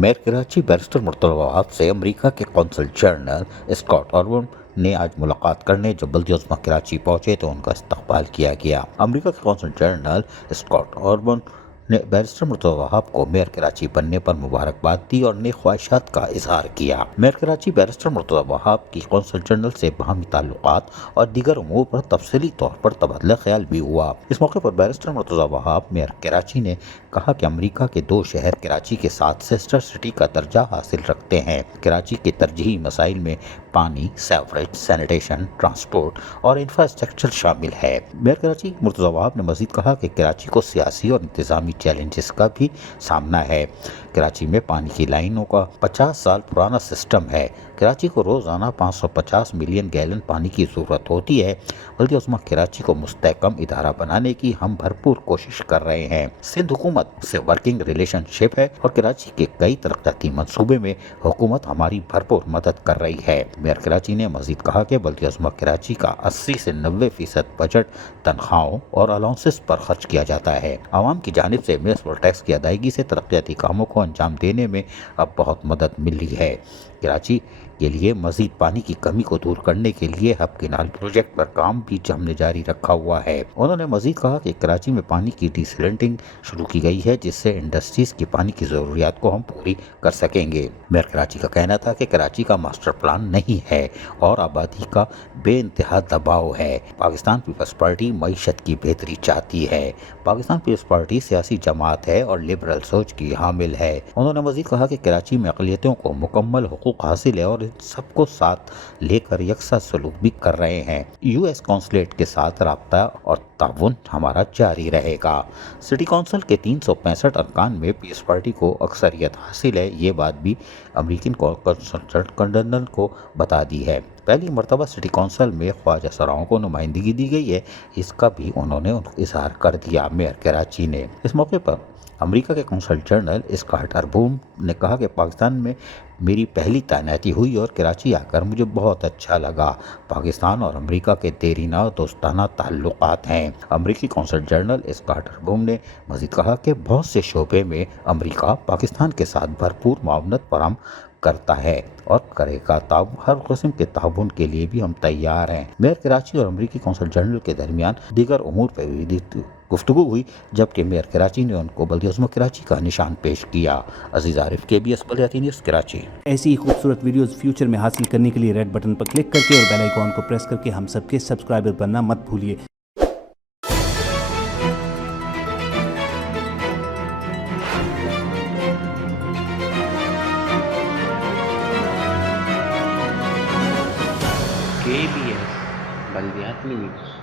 Mayor Karachi barrister Murtaza Wahab से America के consul general Scott Orban ने आज मुलाकात करने जब बल्दिया कराची पहुंचे तो उनका इस्तकबाल किया गया। अमेरिका के कौंसल जनरल स्कॉट ऑर्बन ने बैरिस्टर मुर्तज़ा वहाब को मेयर कराची बनने पर मुबारकबाद दी और नेक ख्वाहिशात का इजहार किया। मेयर कराची बैरिस्टर मुर्तज़ा वहाब की कौंसल जनरल से बाहमी ताल्लुकात और दीगर उमूर पर तफसीली तौर पर तबादला ख्याल भी हुआ। इस मौके पर बैरिस्टर मुर्तज़ा वहाब मेयर कराची ने कहा कि अमेरिका के दो शहर कराची के साथ सिस्टर सिटी का दर्जा हासिल रखते हैं। कराची के तरजीही मसाइल में पानी, सेवरेज, सैनिटेशन, ट्रांसपोर्ट और इंफ्रास्ट्रक्चर शामिल है। मेयर कराची मुर्तज़ा वहाब ने मजीद कहा कि कराची को सियासी और इंतजामी चैलेंजेस का भी सामना है। कराची में पानी की लाइनों का 50 साल पुराना सिस्टम है। कराची को रोज़ाना 550 मिलियन गैलन पानी की ज़रूरत होती है। बल्दिया कराची को मुस्तहकम इदारा बनाने की हम भरपूर कोशिश कर रहे हैं। सिंध हुकूमत से वर्किंग रिलेशनशिप है और कराची के कई तरक्याती मंसूबे में हुकूमत हमारी भरपूर मदद कर रही है। मेयर कराची ने मजीद कहा कि बल्दिया कराची का 80 से 90% बजट तनख्वाहों और अलाउंसेस पर खर्च किया जाता है। आवाम की जानिब से म्युनिसिपल टैक्स की अदायगी से तरक्याती कामों को अंजाम देने में अब बहुत मदद मिली है। कराची के लिए मजीद पानी की कमी को दूर करने के लिए हब केनाल प्रोजेक्ट पर काम भी हमने जारी रखा हुआ है। उन्होंने मजीद कहा कि कराची में पानी की डिसलिंटिंग शुरू की गई है जिससे इंडस्ट्रीज की पानी की ज़रूरियात को हम पूरी कर सकेंगे। मेयर कराची का कहना था कि कराची का मास्टर प्लान नहीं है और आबादी का बेइंतहा दबाव है। पाकिस्तान पीपल्स पार्टी मईशत की बेहतरी चाहती है। पाकिस्तान पीपल्स पार्टी सियासी जमात है और लिबरल सोच की हामिल है। उन्होंने मजीद कहा कि कराची में अक़लियतों को मुकम्मल हुकूक हासिल है और सबको साथ लेकर यकसा सलूक भी कर रहे हैं। यूएस कौंसलेट के साथ राब्ता और ताउन हमारा जारी रहेगा। सिटी कौंसिल के 365 अरकान में पीपल्स पार्टी को अक्सरियत हासिल है। ये बात भी अमेरिकन कौंसल जनरल को बता दी है। पहली मरतबा सिटी कौंसिल में ख्वाजा सराओं को नुमाइंदगी दी गई है, इसका भी उन्होंने इजहार कर दिया मेयर कराची ने। इस मौके पर अमेरिका के कौंसल जनरल स्कॉट ऑर्बन ने कहा कि पाकिस्तान में मेरी पहली तैनाती हुई और कराची आकर मुझे बहुत अच्छा लगा। पाकिस्तान और अमेरिका के देरीना दोस्ताना ताल्लुकात हैं। अमेरिकी कौंसल जनरल स्कॉट ऑर्बन ने मजीद कहा कि बहुत से शोबे में अमेरिका पाकिस्तान के साथ भरपूर मावनत फराहम करता है और करेगा। हर किस्म के ताउन के लिए भी हम तैयार हैं। मेयर कराची और अमेरिकी कौंसल जनरल के दरमियान दीगर उमूर पर भी गुफ्तगू हुई, जबकि मेयर कराची ने उनको बल्दिया कराची का निशान पेश किया। अजीज आरिफ, KBS बल्दियाती न्यूज़ कराची। ऐसी ही खूबसूरत वीडियोस फ्यूचर में हासिल करने के लिए रेड बटन पर क्लिक करके और बेल आइकॉन को प्रेस करके हम सबके सब्सक्राइबर बनना मत भूलिए। KBS बल्दियाती न्यूज़।